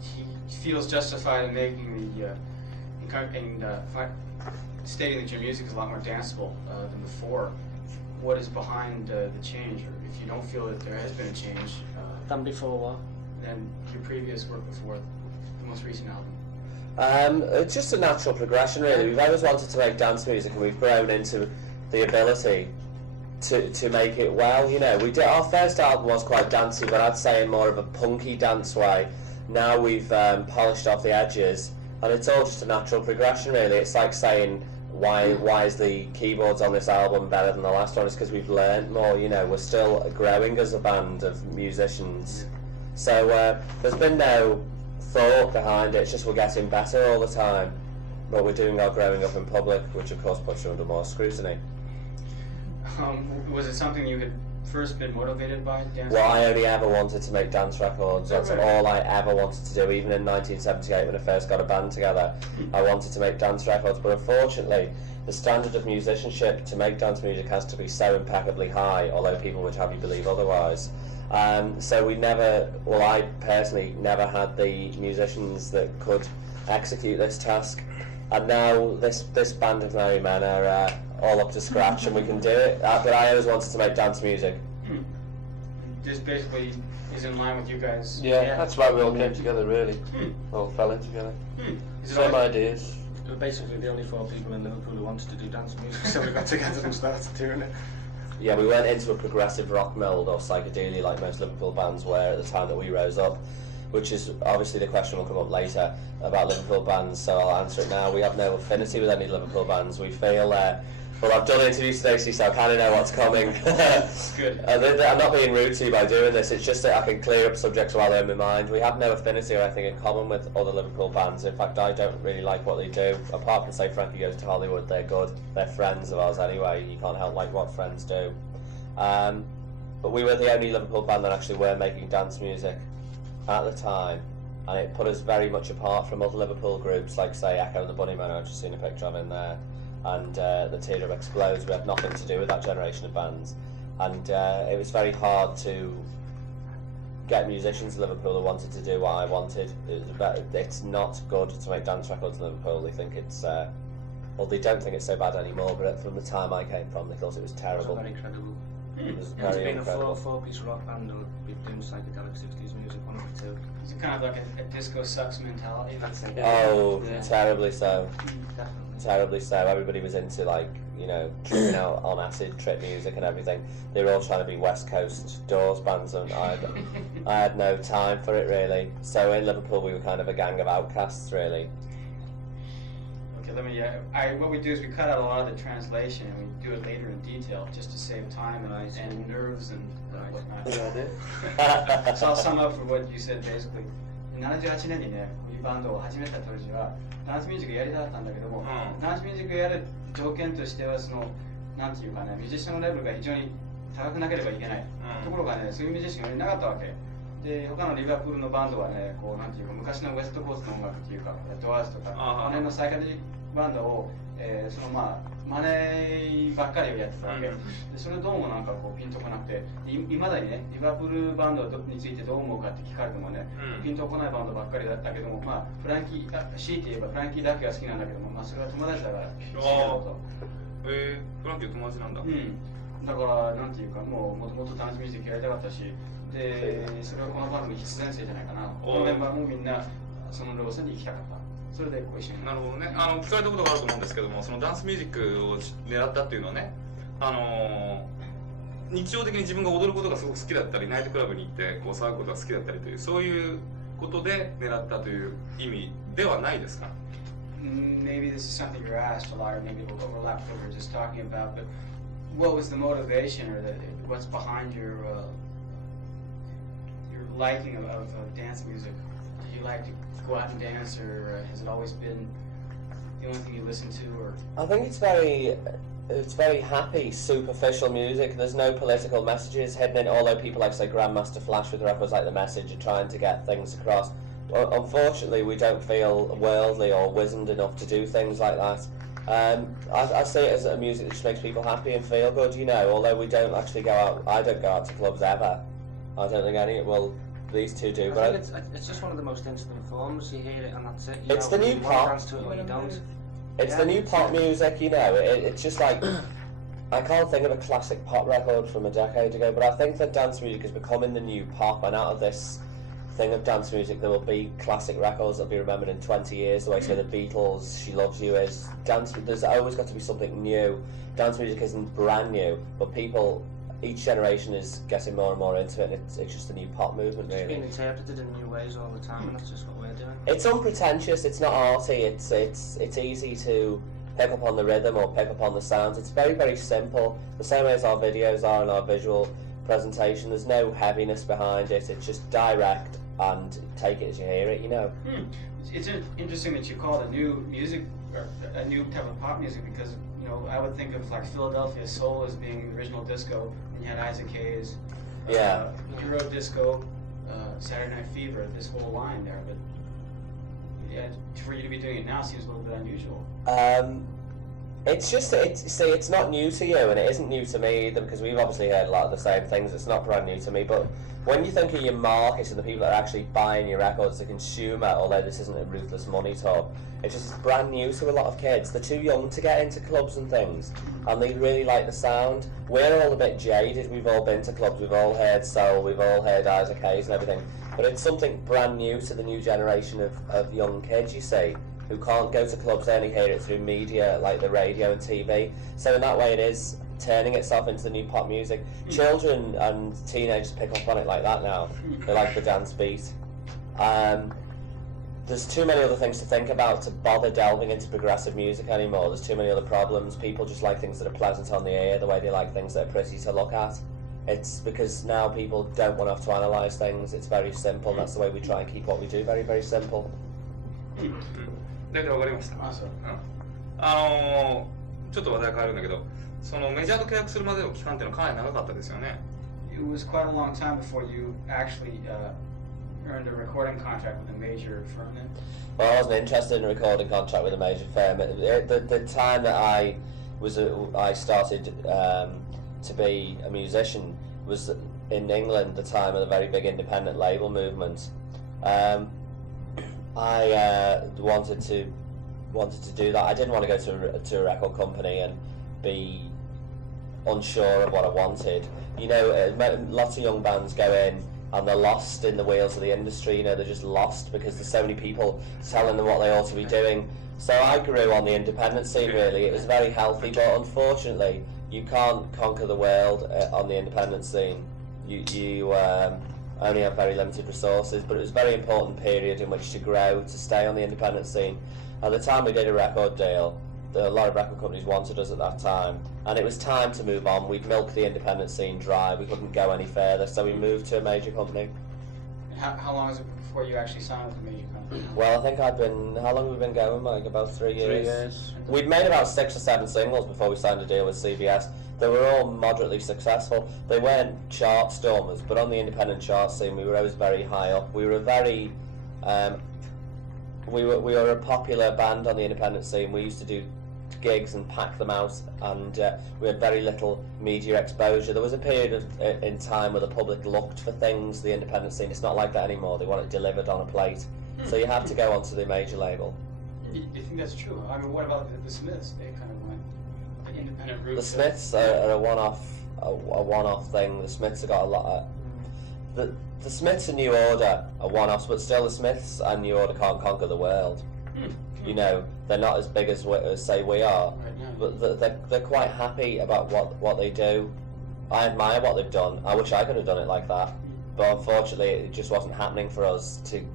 he feels justified in making stating that your music is a lot more danceable than before. What is behind the change, or if you don't feel that there has been a change Than before what? than your previous work before the most recent album? It's just a natural progression, really. We've always wanted to make dance music, and we've grown into the ability to make it well. You know, our first album was quite dancey, but I'd say in more of a punky dance way. Now we've polished off the edges, and it's all just a natural progression, really. It's like saying, why is the keyboards on this album better than the last one? It's because we've learned more. You know, we're still growing as a band of musicians. So there's been no thought behind it. It's just we're getting better all the time, but we're doing our growing up in public, which of course puts you under more scrutiny. Was it something you had first been motivated by, dance? Well, I only ever wanted to make dance records. That's all I ever wanted to do. Even in 1978, when I first got a band together, I wanted to make dance records. But unfortunately, the standard of musicianship to make dance music has to be so impeccably high, although people would have you believe otherwise. So I personally never had the musicians that could execute this task. And now this band of merry men are all up to scratch, and we can do it. But I always wanted to make dance music. This basically is in line with you guys. Yeah, that's why we all came together, really. All fell in together. Same ideas. We're basically the only 4 people in Liverpool who wanted to do dance music, so we got together and started doing it. Yeah, we went into a progressive rock mould or psychedelia like most Liverpool bands were at the time that we rose up, which is obviously the question will come up later about Liverpool bands, so I'll answer it now. We have no affinity with any Liverpool bands. We feel, well, I've done interviews today, so I kind of know what's coming. Good. I'm not being rude to you by doing this, it's just that I can clear up subjects while they're in my mind. We have no affinity or anything in common with other Liverpool bands. In fact, I don't really like what they do, apart from, say, Frankie Goes to Hollywood. They're good. They're friends of ours anyway. You can't help like what friends do. But we were the only Liverpool band that actually were making dance music at the time, and it put us very much apart from other Liverpool groups like, say, Echo and the Bunnymen. I've just seen a picture of in there, and the Teardrop Explodes. We had nothing to do with that generation of bands, and it was very hard to get musicians in Liverpool who wanted to do what I wanted. It's not good to make dance records in Liverpool. They think it's well, they don't think it's so bad anymore, but from the time I came from, they thought it was terrible. It's very credible. It was It's very been incredible. a four-piece rock band or we've doing psychedelic 60s music, one of the two. Is it kind of like a disco sucks mentality? That's it. Oh, Yeah. terribly so. Definitely. Terribly so. Everybody was into, like, you know, tripping out on acid, trip music and everything. They were all trying to be West Coast Doors bands, and I had no time for it, really. So in Liverpool we were kind of a gang of outcasts, really. Okay, what we do is we cut out a lot of the translation and we do it later in detail just to save time and nerves and whatnot. So I'll sum up for what you said basically. 78年にね、こういうバンドを始めた当時はダンスミュージックやりたかったんだけども、ダンスミュージックやる条件としてはそのなんていうかね、ミュージシャンのレベルが非常に高くなければいけない。ところがね、そういうミュージシャンがいなかったわけ。で、他のリバプールのバンドはね、こうなんていうか昔のウエストコーストの音楽っていうか、ドアーズとか、あの辺のサイカデリックバンドを、そのまあ真似ばっかりをやってたわけ。でそれどうもなんかこうピンとこなくて、いまだにね、リバプールバンドについてどう思うかって聞かれてもね、ピンとこないバンドばっかりだったけども、まあフランキー、強いて言えばフランキーだけが好きなんだけども、まあそれは友達だから好きだろうと。フランキー友達なんだ。だからなんていうかもともとダンスミュージックやりたかったし、でそれはこのバンドの必然性じゃないかな。このメンバーもみんなその路線に行きたかった。それでご一緒に。なるほどね。聞かれたことがあると思うんですけども、そのダンスミュージックを狙ったっていうのはね、日常的に自分が踊ることがすごく好きだったり、ナイトクラブに行ってこう騒ぐことが好きだったりという、そういうことで狙ったという意味ではないですか？ Maybe this is something you're asked a lot, or maybe it will overlap what we were just talking about. But what was the motivation, or what's behind your liking of dance music? Do you like to go out and dance, or has it always been the only thing you listen to? Or I think it's very happy, superficial music. There's no political messages hidden in it, although people like, say, Grandmaster Flash with records like The Message are trying to get things across. Unfortunately, we don't feel worldly or wizened enough to do things like that. I see it as a music that just makes people happy and feel good, you know, although we don't actually go out. I don't go out to clubs ever. I don't think any, well, these two do. I But think it's just one of the most instant forms. You hear it and that's it. It's the new you pop. want to dance to it or you don't. it's the new pop music, you know. It's just like I can't think of a classic pop record from a decade ago, but I think that dance music is becoming the new pop, and out of this thing of dance music, there will be classic records that'll be remembered in 20 years. The way, say, the Beatles, "She Loves You" is dance. There's always got to be something new. Dance music isn't brand new, but people, each generation is getting more and more into it, and it's just a new pop movement, It's really. being interpreted in new ways all the time, and that's just what we're doing. It's unpretentious. It's not arty. It's easy to pick up on the rhythm or pick up on the sounds. It's very, very simple. The same way as our videos are in our visual presentation. There's no heaviness behind it. It's just direct and take it as you hear it. You know. It's interesting that you call it a new music, or a new type of pop music, because I would think of like Philadelphia Soul as being the original disco, and you had Isaac Hayes, Euro Disco, Saturday Night Fever, this whole line there. But yeah, for you to be doing it now seems a little bit unusual. It's not new to you, and it isn't new to me either, because we've obviously heard a lot of the same things. It's not brand new to me, but when you think of your market and the people that are actually buying your records, the consumer, although this isn't a ruthless money talk, it's just brand new to a lot of kids. They're too young to get into clubs and things, and they really like the sound. We're all a bit jaded. We've all been to clubs. We've all heard soul. We've all heard Isaac Hayes and everything. But it's something brand new to the new generation of young kids, you see, who can't go to clubs. They only hear it through media like the radio and TV. So in that way, it is turning itself into the new pop music. Children and teenagers pick up on it like that now. They like the dance beat. There's too many other things to think about to bother delving into progressive music anymore. There's too many other problems. People just like things that are pleasant on the ear, the way they like things that are pretty to look at. It's because now people don't want to have to analyse things. It's very simple, and that's the way we try and keep what we do very, very simple. 大体わかりました。ちょっと話題変わるんだけど、そのメジャーと契約するまでの期間っていうのはかなり長かったですよね。It was quite a long time before you actually earned a recording contract with a major firm then? Well, I wasn't interested in a recording contract with a major firm. The time that I started to be a musician was in England, the time of the very big independent label movement. I wanted to do that. I didn't want to go to a record company and be unsure of what I wanted. Lots of young bands go in and they're lost in the wheels of the industry. They're just lost because there's so many people telling them what they ought to be doing. So I grew on the independent scene, really. It was very healthy, but unfortunately you can't conquer the world on the independent scene. You only have very limited resources, but it was a very important period in which to grow, to stay on the independent scene. At the time we did a record deal, a lot of record companies wanted us at that time, and it was time to move on. We'd milked the independent scene dry, we couldn't go any further, so we moved to a major company. And how long was it before you actually signed with a major company? Well, I think how long have we been going, Mike? About 3 years? 3 years. We'd made about 6 or 7 singles before we signed a deal with CBS. They were all moderately successful. They weren't chart stormers, but on the independent chart scene, we were always very high up. We were a very, we were a popular band on the independent scene. We used to do gigs and pack them out, and we had very little media exposure. There was a period in time where the public looked for things, the independent scene. It's not like that anymore. They want it delivered on a plate. So you have to go onto the major label. Do you think that's true? I mean, what about the Smiths? They kind of went the independent route. The Smiths are a one-off thing. The Smiths have got a lot of... The Smiths and New Order are one-offs, but still the Smiths and New Order can't conquer the world. They're not as big as say we are, but they're quite happy about what they do. I admire what they've done. I wish I could have done it like that, but unfortunately it just wasn't happening for us to.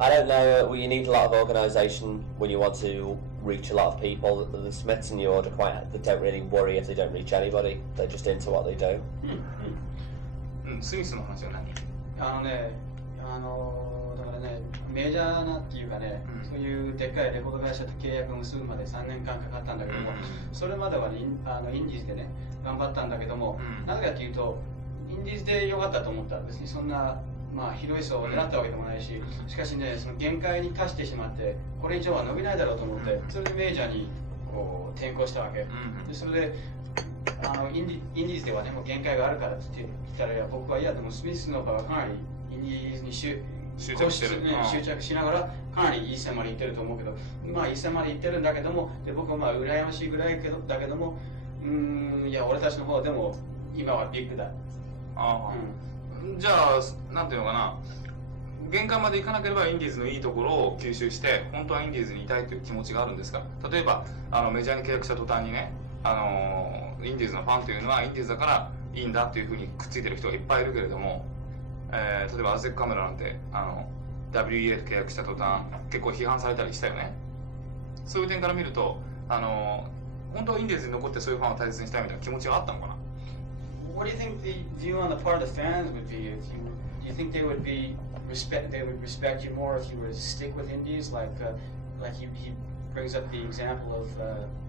I don't know, you need a lot of organisation when you want to reach a lot of people. The Smiths and New Order they don't really worry if they don't reach anybody. They're just into what they do. スミスの話は何？だからね、メジャーなっていうかね、そういうでっかいレコード会社と契約を結ぶまで3年間かかったんだけども、それまではインディーズでね、頑張ったんだけども、なぜかっていうと、インディーズで良かったと思った。別にそんな、広い層を狙ったわけでもないし、しかしね、その限界に達してしまって、これ以上は伸びないだろうと思って、それでメジャーにこう転向したわけ。でそれでインディーズではね、もう限界があるからって言ったら、僕はいや、でもスミスの場合はかなりインンディーズに執着してる執着しながらかなりいい線まで行ってると思うけど、まあいい線まで行ってるんだけども、で僕はまあ羨ましいぐらいだけども、いや俺たちの方でも今はビッグだ。じゃあなんていうのかな、限界までいかなければインディーズのいいところを吸収して本当はインディーズにいたいという気持ちがあるんですか。例えばメジャーに契約した途端にね、インディーズのファンというのはインディーズだからいいんだっていうふうにくっついてる人がいっぱいいるけれども、例えばアズテックカメラなんてWEA と契約した途端結構批判されたりしたよね。そういう点から見ると本当はインディーズに残ってそういうファンを大切にしたいみたいな気持ちがあったのかな。What do you think the view on the part of the fans would be? If you, do you think they would respect you more if you were to stick with indies? Like he brings up the example of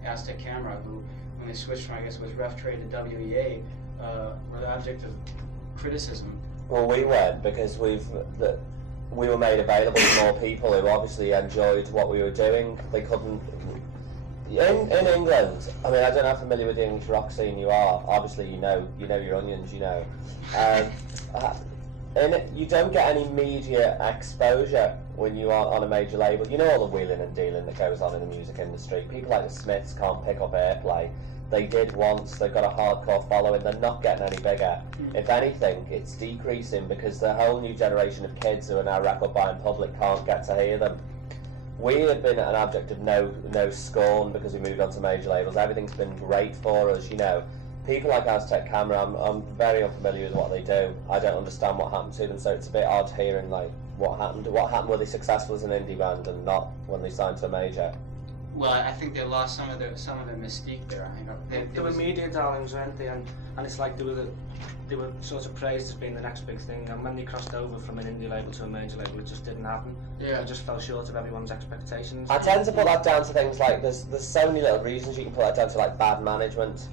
Aztec Camera, who when they switched from, I guess it was Ref Trade to WEA, were the object of criticism. Well, we weren't, because we were made available to more people who obviously enjoyed what we were doing. They couldn't. In England, I mean, I don't know how familiar with the English rock scene you are. Obviously, you know your onions, you know. You don't get any media exposure when you are on a major label. You know all the wheeling and dealing that goes on in the music industry. People like the Smiths can't pick up airplay. They did once, they've got a hardcore following, they're not getting any bigger. If anything, it's decreasing because the whole new generation of kids who are now record buying public can't get to hear them. We have been an object of no scorn because we moved on to major labels. Everything's been great for us, you know. People like Aztec Camera, I'm very unfamiliar with what they do. I don't understand what happened to them, so it's a bit odd hearing like what happened. What happened? Were they successful as an indie band and not when they signed to a major? Well, I think they lost some of their mystique there. They were media darlings, weren't they? And it's like they were sort of praised as being the next big thing, and when they crossed over from an indie label to a major label, it just didn't happen. Yeah. It just fell short of everyone's expectations. I tend to put that down to things like there's so many little reasons you can put that down to, like bad management.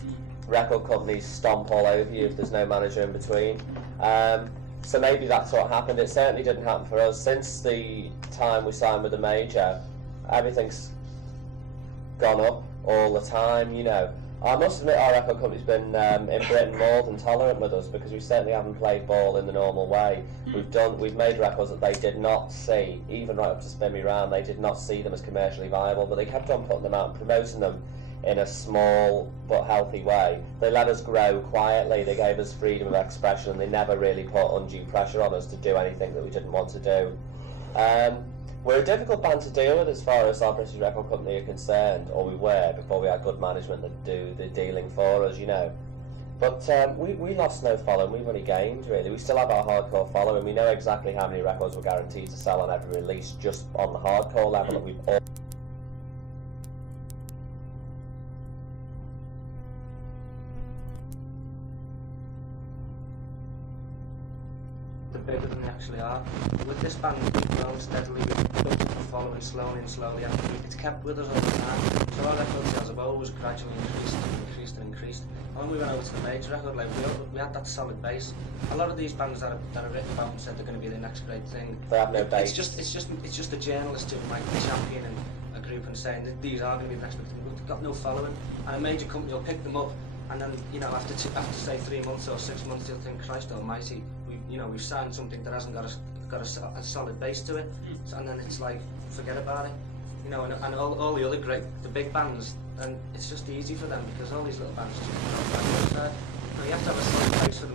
Record companies stomp all over you if there's no manager in between. So maybe that's what happened. It certainly didn't happen for us. Since the time we signed with a major, everything's gone up all the time, you know. I must admit our record company's been in Britain more than tolerant with us, because we certainly haven't played ball in the normal way. We've made records that they did not see, even right up to Spin Me Round, they did not see them as commercially viable, but they kept on putting them out and promoting them in a small but healthy way. They let us grow quietly, they gave us freedom of expression, and they never really put undue pressure on us to do anything that we didn't want to do. We're a difficult band to deal with as far as our British record company are concerned, or we were before we had good management that do the dealing for us, you know. But we lost no following, we've only gained really. We still have our hardcore following, we know exactly how many records we're guaranteed to sell on every release, just on the hardcore level that we've all. Bigger than they actually are. With this band, we've grown steadily, we've built up a following slowly and slowly, and it's kept with us all the time. So our record sales have always gradually increased. And when we went over to the major record label, we had that solid base. A lot of these bands that are written about and said they're going to be the next great thing, They have no base. It's just a journalist who might be championing a group and saying that these are going to be the next big thing. We've got no following, and a major company will pick them up, and then, you know, after say 3 months or 6 months, they'll think, Christ almighty, we've signed something that hasn't got a solid base to it, and then it's like, forget about it, you know. And all the other the big bands, and it's just easy for them because all these little bands just come. You have to have a solid base for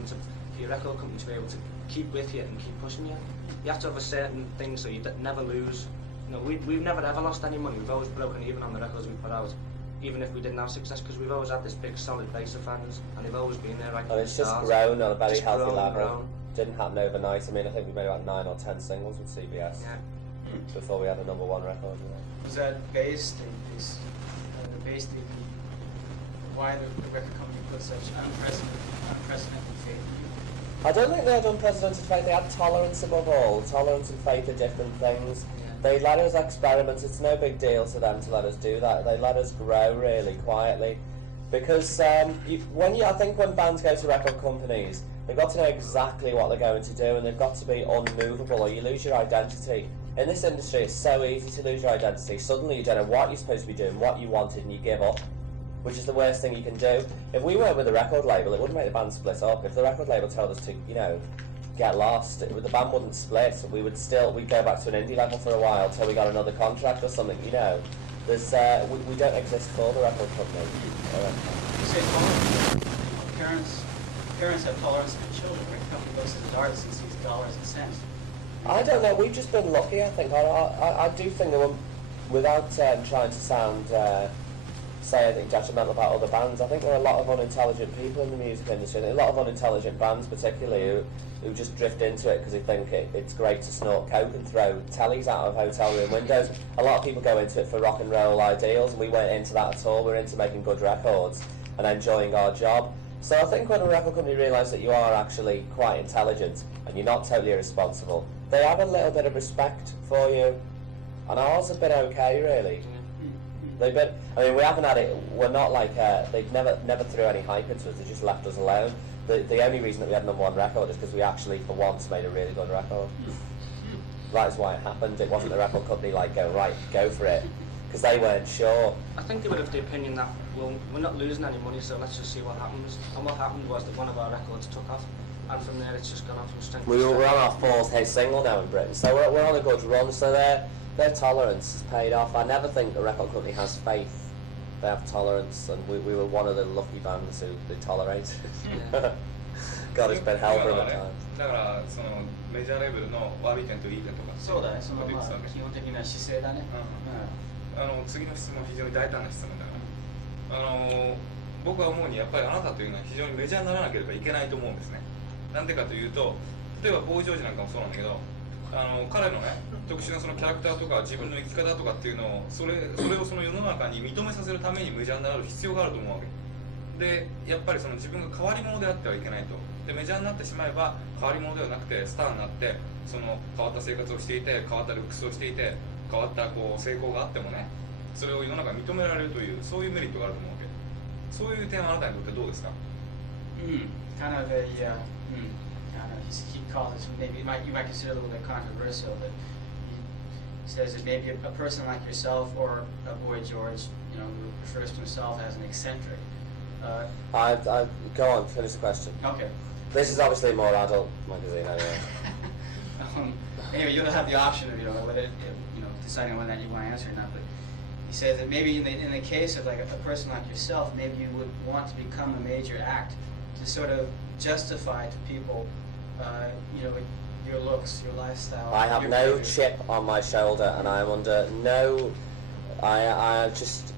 your record company to be able to keep with you and keep pushing you. You have to have a certain thing so you never lose. You know, we've never ever lost any money. We've always broken even on the records we put out, even if we didn't have success, because we've always had this big solid base of fans, and they've always been there right from And the it's just start. grown on a very Just healthy grown. level. Didn't happen overnight. I mean, I think we made about 9 or 10 singles with CBS before we had a #1 record. You know. Was that based why the record company put such unprecedented faith in you? I don't think they had unprecedented faith. They had tolerance above all. Tolerance and faith are different things. They let us experiment. It's no big deal to them to let us do that. They let us grow really quietly, because I think when bands go to record companies, they've got to know exactly what they're going to do, and they've got to be unmovable, or you lose your identity. In this industry, it's so easy to lose your identity. Suddenly you don't know what you're supposed to be doing, what you wanted, and you give up, which is the worst thing you can do. If we weren't with a record label, it wouldn't make the band split up. If the record label told us to, you know, get lost. The band wouldn't split. We'd go back to an indie level for a while till we got another contract or something. You know, there's we don't exist for the record company. You say tolerance. Parents have tolerance for children. When a company goes to the artist and sees dollars and cents. I don't know. We've just been lucky. I think. I do think that without trying to sound say anything detrimental about other bands, I think there are a lot of unintelligent people in the music industry, and a lot of unintelligent bands particularly who just drift into it because they think it's great to snort coke and throw tellies out of hotel room windows. A lot of people go into it for rock and roll ideals, and we weren't into that at all. We're into making good records and enjoying our job. So I think when a record company realise that you are actually quite intelligent and you're not totally irresponsible, they have a little bit of respect for you, and ours have been okay, really. They've been. I mean, we haven't had it. We're not like they've never threw any hype into us. They just left us alone. The only reason that we had #1 record is because we actually, for once, made a really good record. That is why it happened. It wasn't the record company like go for it, because they weren't sure. I think they were of the opinion that, well, we're not losing any money, so let's just see what happens. And what happened was that one of our records took off, and from there it's just gone on from strength to strength. We're on our 4th hit single now in Britain, so we're on a good run. So their tolerance has paid off. I never think the record company has faith. They have tolerance, and we were one of the lucky bands who they tolerate. God has been helping at times. だからそのメジャーレベルの悪い点といい点とかそうだね。そのまあ基本的な姿勢だね。次の質問は非常に大胆な質問だから僕は思うにやっぱりあなたというのは非常にメジャーにならなければいけないと思うんですね。なんでかというと、例えばボーイ・ジョージなんかもそうなんだけど、彼のね特殊なそのキャラクターとか自分の生き方とかっていうのをそれをその世の中に認めさせるためにメジャーになる必要があると思うわけで、やっぱりその自分が変わり者であってはいけないと。でメジャーになってしまえば変わり者ではなくてスターになって、その変わった生活をしていて、変わったルックスをしていて、変わったこう成功があってもね、それを世の中に認められるというそういうメリットがあると思うわけ。そういう点はあなたにとってどうですか？ Kind of a he calls it, maybe you might consider a little bit controversial, but he says that maybe a person like yourself or a Boy George, you know, who refers to himself as an eccentric. I go on, finish the question. Okay. This is obviously a more adult magazine anyway. Anyway, you'll have the option of deciding whether you want to answer or not. But he says that maybe in the case of like a person like yourself, maybe you would want to become a major act to sort of justify to people, your looks, your lifestyle. I have no chip on my shoulder, and I am under no. I just.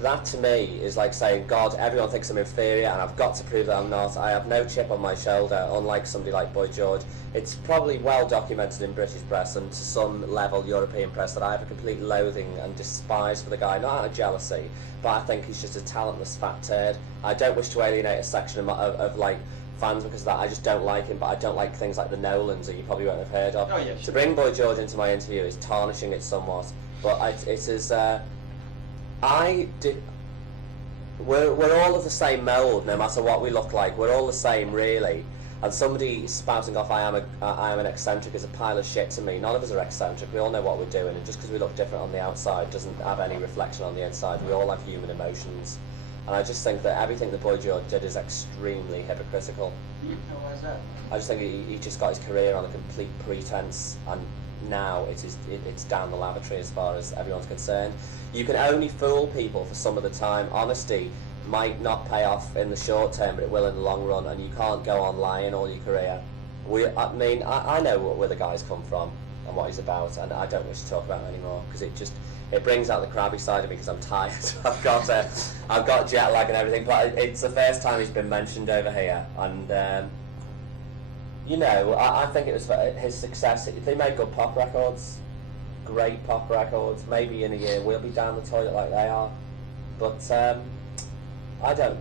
That to me is like saying, God, everyone thinks I'm inferior and I've got to prove that I'm not. I have no chip on my shoulder, unlike somebody like Boy George. It's probably well documented in British press and to some level European press that I have a complete loathing and despise for the guy, not out of jealousy, but I think he's just a talentless fat turd. I don't wish to alienate a section of like fans because of that. I just don't like him, but I don't like things like the Nolans that you probably won't have heard of. Oh, yeah, sure. To bring Boy George into my interview is tarnishing it somewhat, but it is... We're all of the same mould, no matter what we look like. We're all the same, really. And somebody spouting off, I am an eccentric, is a pile of shit to me. None of us are eccentric. We all know what we're doing, and just because we look different on the outside doesn't have any reflection on the inside. We all have human emotions, and I just think that everything that Boy George did is extremely hypocritical. Why is that? I just think he just got his career on a complete pretense, and now it's down the lavatory as far as everyone's concerned. You can only fool people for some of the time. Honesty might not pay off in the short term, but it will in the long run, and you can't go on lying all your career. I know where the guy's come from and what he's about, and I don't wish to talk about it anymore because it brings out the crabby side of me because I'm tired. I've got jet lag and everything, but it's the first time he's been mentioned over here, and I think it was his success. They made good pop records, great pop records. Maybe in a year we'll be down the toilet like they are, but I don't.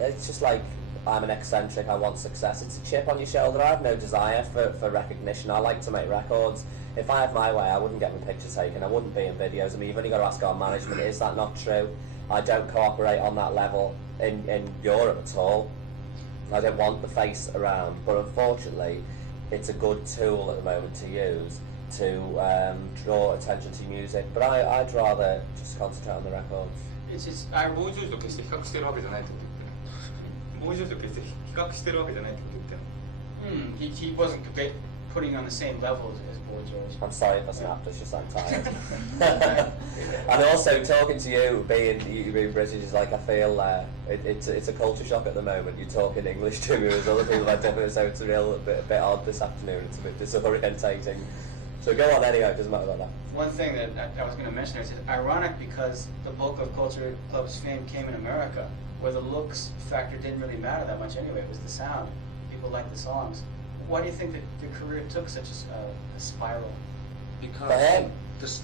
It's just like I'm an eccentric. I want success. It's a chip on your shoulder. I have no desire for recognition. I like to make records. If I had my way, I wouldn't get my picture taken. I wouldn't be in videos. I mean, you've only got to ask our management. Is that not true? I don't cooperate on that level in Europe at all. I don't want the face around, but unfortunately, it's a good tool at the moment to use to draw attention to music. But I'd rather just concentrate on the records. ボーイ・ジョージと決して比較してるわけじゃないってこと言ってる。ボーイ・ジョージと決して比較してるわけじゃないってこと言ってる。He wasn't putting on the same level as Boy George. I'm sorry if I snapped, it's just I'm tired. And also talking to you being British is like, I feel it's a culture shock at the moment. You're talking English to me as other people are doing, so it's a bit odd this afternoon. It's a bit disorientating. So go on anyway, it doesn't matter about that. One thing that I was going to mention is it's ironic because the bulk of Culture Club's fame came in America, where the looks factor didn't really matter that much anyway. It was the sound. People liked the songs. Why do you think that your career took such a spiral? Because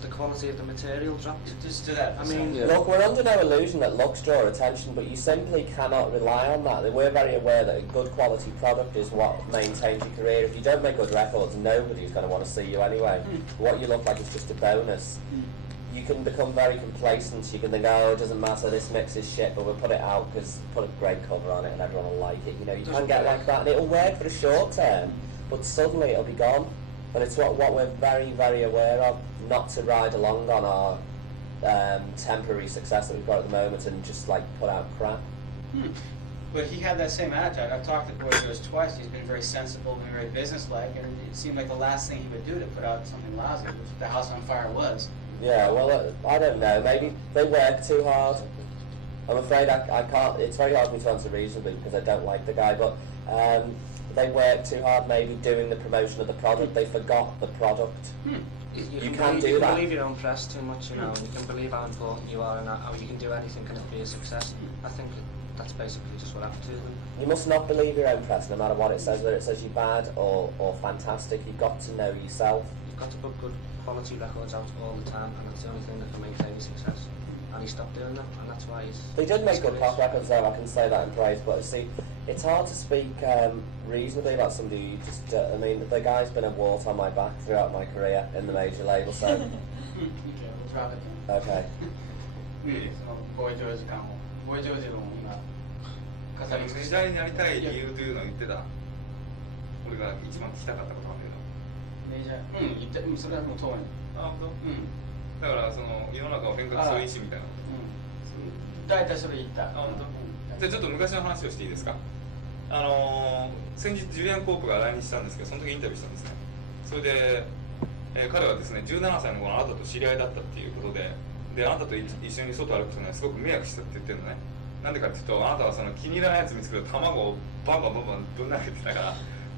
the quality of the material dropped. Just to that. I mean, Look, we're under no illusion that looks draw attention, but you simply cannot rely on that. We're very aware that a good quality product is what maintains your career. If you don't make good records, nobody's going to want to see you anyway. What you look like is just a bonus. You can become very complacent. You can think, oh, it doesn't matter, this mix is shit, but we'll put it out because put a great cover on it and everyone will like it. You know, you can get like that, and it'll work for the short term, but suddenly it'll be gone. And it's what we're very, very aware of, not to ride along on our temporary success that we've got at the moment and just like put out crap. But he had that same attitude. I've talked to Boy George twice. He's been very sensible and very businesslike, and it seemed like the last thing he would do to put out something lousy, which the House on Fire was. Yeah, well, I don't know. Maybe they work too hard. I'm afraid I can't. It's very hard for me to answer reasonably because I don't like the guy, but they work too hard maybe doing the promotion of the product. They forgot the product. You can't do that. You can believe your own press too much, you know, and you can believe how important you are and how you can do anything and it'll be a success. I think that's basically just what happened to them. You must not believe your own press, no matter what it says, whether it says you're bad or fantastic. You've got to know yourself. You've got to put good quality records out all the time, and that's the only thing that can maintain your success. And he stopped doing that, and that's why he's... They did make good pop records though, I can say that in praise, but see, it's hard to speak reasonably about somebody who just, I mean, the guy's been a wart on my back throughout my career in the major label, so... Okay, we'll drop it then. Okay. そのボーイ・ジョージ感をボーイ・ジョージの今語り時代になりたい理由というのを言ってた。俺が一番聞きたかったことなんだけど。メジャー言ってそれはもう遠い。あ、本当？だからその世の中を変革する意思みたいな。大体それ言った。あ、本当？じゃあちょっと昔の話をしていいですか？先日ジュリアン・コープが来日したんですけど、その時インタビューしたんですね。それで、彼はですね、17歳の頃あなたと知り合いだったっていうことで、あなたと一緒に外歩くのはすごく迷惑したって言ってるのね。なんでかっていうと、あなたはその気に入らないやつ見つけると卵をバンバンぶん投げてたから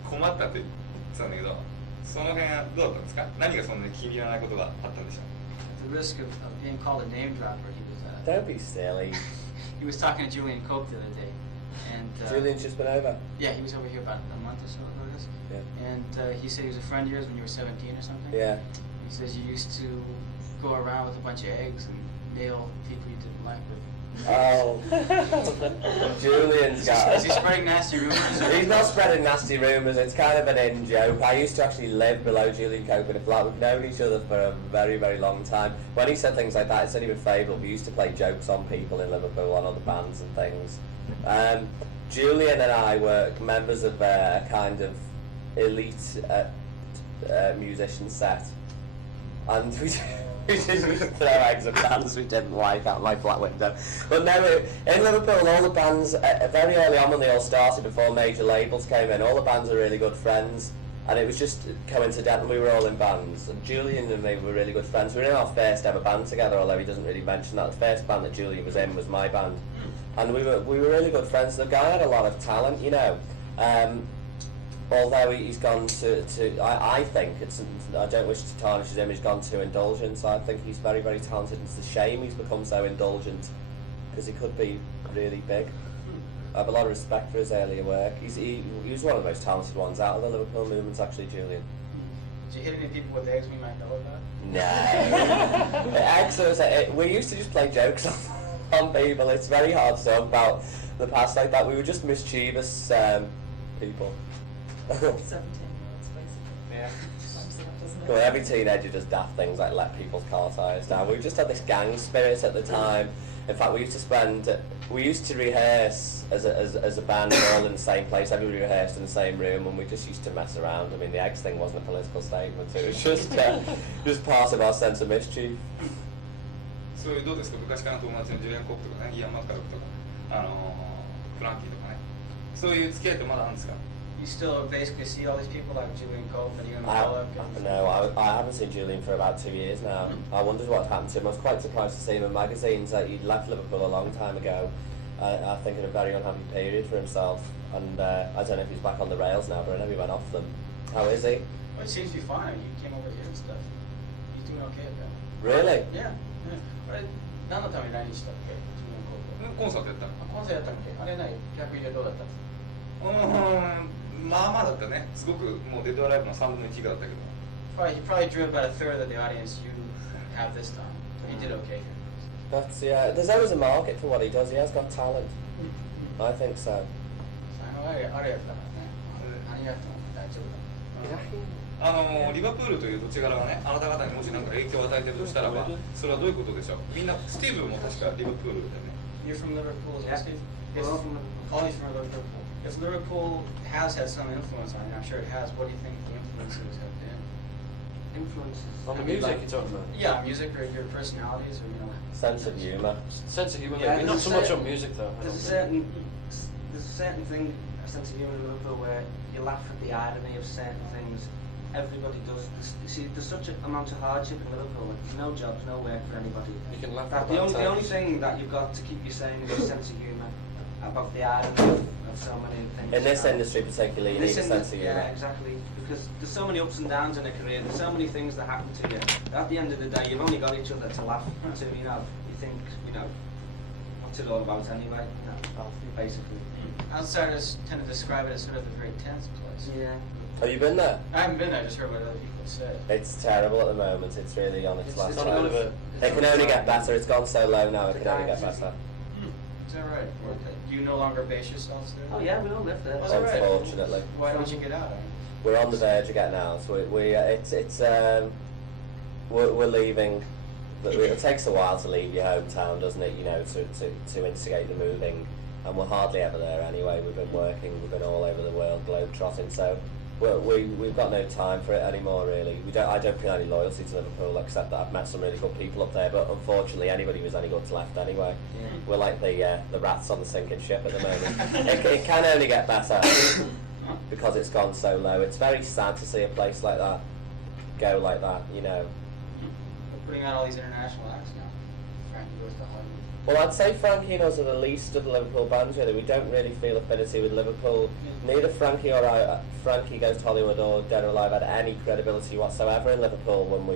困ったって言ってたんだけど、その辺はどうだったんですか？何がそんなに気に入らないことがあったんでしょう？ The risk of being called a name dropper, Don't be silly. he was talking to Julian Cope the other day, and Julian's just been over. yeah, he was over here about a month or so ago, I guess. Yeah. And he said he was a friend of yours when you were 17 or something. Yeah. He says you used to go around with a bunch of eggs and nail people you didn't like with. Oh, Julian's guy. Is he spreading nasty rumors? He's not spreading nasty rumours, it's kind of an in joke. I used to actually live below Julian Cope in a flat. We've known each other for a very, very long time. When he said things like that, it's not even favourable. We used to play jokes on people in Liverpool, on other bands and things. Julian and I were members of a kind of elite musician set. And we used to throw eggs at bands we didn't like out my flat window. But no, in Liverpool, all the bands, very early on when they all started, before major labels came in, all the bands were really good friends. And it was just coincidental, we were all in bands. And Julian and me were really good friends. We were in our first ever band together, although he doesn't really mention that. The first band that Julian was in was my band. And we were really good friends. The guy had a lot of talent, you know. Although he's gone to I think, I don't wish to tarnish his image, gone to indulgence. I think he's very, very talented. It's a shame he's become so indulgent, because he could be really big. I have a lot of respect for his earlier work. He was one of the most talented ones out of the Liverpool movement, actually, Julian. Did you hit any people with eggs we might know about? No. Eggs, we used to just play jokes on people. It's very hard to talk about the past like that. We were just mischievous people. 17-year-olds, basically. Yeah. Well, every teenager does daft things like let people's car tyres down. We just had this gang spirit at the time. In fact, we used to rehearse as a band all in the same place. Everybody rehearsed in the same room, and we just used to mess around. I mean, the eggs thing wasn't a political statement. It was just part of our sense of mischief. そういうどうですか？昔からの友達のジュリアン・コープとかね、イアン・マッカルとか、フランキーとかね、そういう付き合いってまだあるんですか？ You still basically see all these people like Julian Cope and Ian McCulloch? I haven't seen Julian for about 2 years now. I wondered what happened to him. I was quite surprised to see him in magazines. He'd left Liverpool a long time ago. I think in a very unhappy period for himself. And I don't know if he's back on the rails now, but I know he went off them. How is he? Well, it seems to be fine. He came over here and stuff. He's doing okay at that. Really? Yeah. あれ、何のために来日したっけ？コンサートやったコンサートやったっけ？あれ何？逆にどうだった？まあまあだったね。すごくもうデッドアライブの3分の1以下だったけど。He probably drew about a third of the audience you have this time. He did okay here. That's, yeah, there's always a market for what he does. He has got talent. I think so. あれやったからね。何やったの？大丈夫だ。リバプールという土地柄がね、あなた方にもし何か影響を与えているとしたらば、それはどういうことでしょう。みんなスティーブも確かリバプールだよね。You're from Liverpool, Yeah. Steve? We're all from All he's from Liverpool. If Liverpool has had some influence on you, I'm sure it has. What do you think the influences have been? Influences. On the music you're talking about? Yeah, music or your personalities or, you know. Sense of humour. Sense of humour, Yeah, maybe. Not there's so a much certain- on music though. I There's don't a certain thing, a sense of humour in Liverpool where you laugh at the irony of certain things. Everybody does. You see, there's such an amount of hardship in Liverpool. Like, there's no jobs, no work for anybody. You can laugh That at the bad only times. thing that you've got to keep you sane is a sense of humour about the irony of so many things. In this industry particularly, you need a sense of humour. Yeah, exactly. Because there's so many ups and downs in a career. There's so many things that happen to you. At the end of the day, you've only got each other to laugh to. You know, you think, you know, what's it all about anyway? You know, basically. Outsiders tend to describe it as sort of a very tense place. Yeah. Have you been there? I haven't been there, I just heard what other people say. It's terrible at the moment. It's really on its It's- last it's on a leg. bit of It can only get better. It's gone so low now. It The can only guys- get better. Is that right? Do you no longer base yourselves there? Oh yeah, we all live there. Oh, is that right? Unfortunately. Why don't you get out? We're on the verge of getting out. So we're leaving. But it takes a while to leave your hometown, doesn't it? You know, to instigate the moving, and we're hardly ever there anyway. We've been working. We've been all over the world, globe trotting. So we've got no time for it anymore, really. I don't feel any loyalty to Liverpool, except that I've met some really good people up there. But unfortunately, anybody who's any good's left anyway. Yeah. We're like the rats on the sinking ship at the moment. it can only get better because it's gone so low. It's very sad to see a place like that go like that, you know. We're putting out all these international acts now. Frankie goes to Hollywood. Well, I'd say Frankie and us are the least of the Liverpool bands, really. We don't really feel affinity with Liverpool. Neither Frankie or I, Frankie Goes to Hollywood or Dead or Alive had any credibility whatsoever in Liverpool when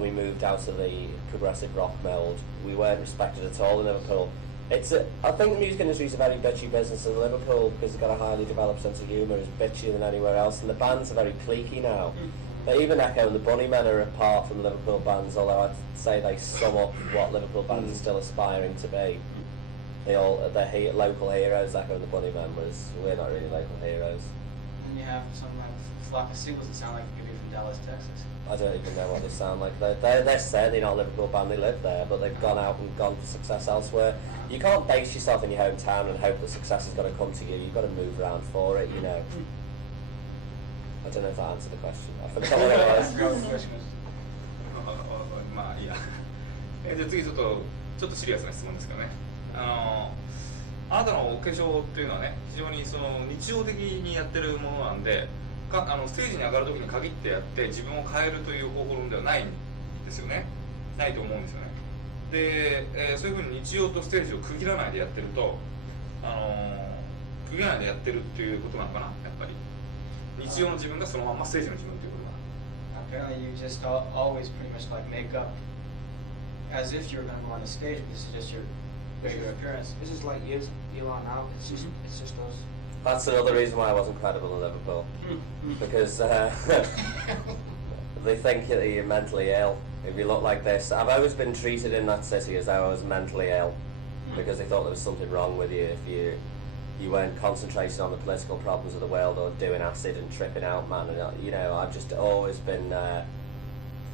we moved out of the progressive rock mould. We weren't respected at all in Liverpool. I think the music industry is a very bitchy business, and Liverpool, because it's got a highly developed sense of humour, is bitchier than anywhere else, and the bands are very cliquey now. But even Echo and the Bunnymen are apart from Liverpool bands, although I'd say they sum up what Liverpool bands are still aspiring to be. They're local heroes, Echo and the Bunnymen, whereas we're not really local heroes. And you have some like flock of seagulls that sound like it could be from Dallas, Texas. I don't even know what they sound like. They're certainly not a Liverpool band, they live there, but they've gone out and gone for success elsewhere. You can't base yourself in your hometown and hope that success is going to come to you. You've got to move around for it, you know. I don't know if that answered the question. I forgot what it was. Christmas. まあいいや。じゃあ次ちょっとシリアスな質問ですけどね。あなたのお化粧っていうのはね、非常にその日常的にやってるものなんで、ステージに上がるときに限ってやって自分を変えるという方法論ではないんですよね。ないと思うんですよね。で、そういうふうに日常とステージを区切らないでやってると、区切らないでやってるっていうことなのかな、やっぱり。日常の自分がそのままステージの自分ということは。Apparently you just always pretty much like make up as if you were going to go on the stage, but this is just your regular appearance. This is like you are now. It's just us. That's another reason why I wasn't credible in Liverpool. Because they think that you're mentally ill if you look like this. I've always been treated in that city as though I was mentally ill, because they thought there was something wrong with you if you weren't concentrating on the political problems of the world or doing acid and tripping out, man. And, you know, I've just always been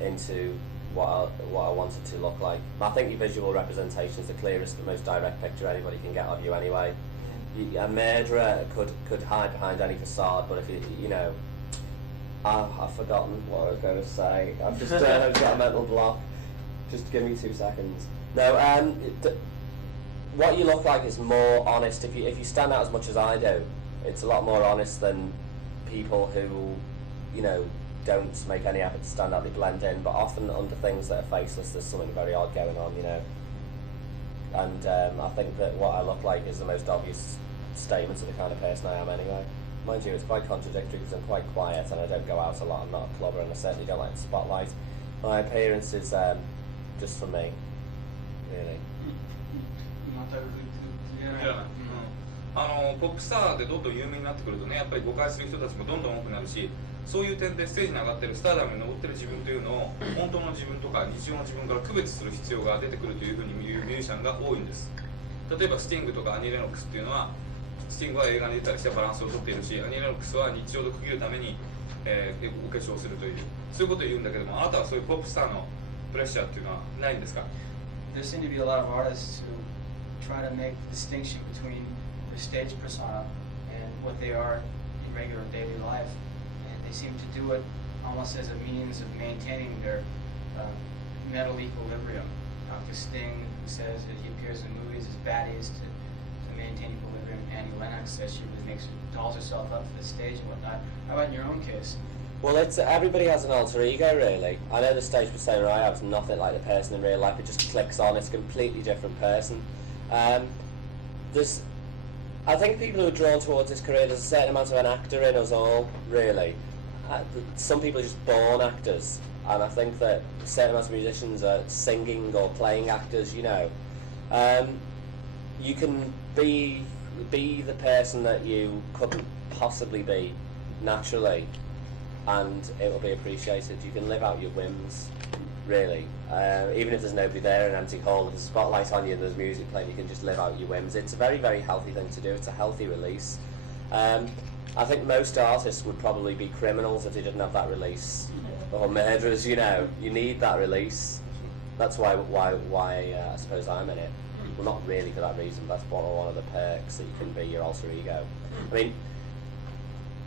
into what I wanted to look like. I think your visual representation is the clearest, the most direct picture anybody can get of you anyway. A murderer could hide behind any facade, but if you know, I've forgotten what I was going to say. I've just I've got a mental block. Just give me 2 seconds. No, what you look like is more honest. If you stand out as much as I do, it's a lot more honest than people who, you know, don't make any effort to stand out, they blend in, but often under things that are faceless there's something very odd going on, you know. And I think that what I look like is the most obvious statement of the kind of person I am anyway. Mind you, it's quite contradictory because I'm quite quiet and I don't go out a lot, I'm not a clubber and I certainly don't like the spotlight. My appearance is just for me, really. 全くクリアないやポップスターでどんどん有名になってくるとね、やっぱり誤解する人たちもどんどん多くなるし、そういう点でステージに上がってるスターダムに登ってる自分というのを本当の自分とか日常の自分から区別する必要が出てくるというふうに言うミュージシャンが多いんです。例えばスティングとかアニー・レノックスっていうのは、スティングは映画に出たりしてバランスをとっているし、アニー・レノックスは日常と区切るために、お化粧をするという、そういうことを言うんだけども、あなたはそういうポップスターのプレッシャーっていうのはないんですか？ There seem to be a lot of artists who try to make distinction between their stage persona and what they are in regular daily life. And they seem to do it almost as a means of maintaining their mental equilibrium. Dr. Sting, who says that he appears in movies as baddies to maintain equilibrium. Annie Lennox says she really dolls herself up for the stage and whatnot. How about in your own case? Well, it's everybody has an alter ego, really. I know the stage persona I have is nothing like the person in real life. It just clicks on. It's a completely different person. I think people who are drawn towards this career, there's a certain amount of an actor in us all, really. Some people are just born actors, and I think that a certain amount of musicians are singing or playing actors, you know. You can be the person that you couldn't possibly be naturally, and it will be appreciated. You can live out your whims, really. Even if there's nobody there in an empty hall, if there's a spotlight on you and there's music playing, you can just live out your whims. It's a very, very healthy thing to do. It's a healthy release. I think most artists would probably be criminals if they didn't have that release, or murderers, you know. You need that release. That's why I suppose I'm in it. Well, not really for that reason, but that's one of the perks that you can be your alter ego. I mean,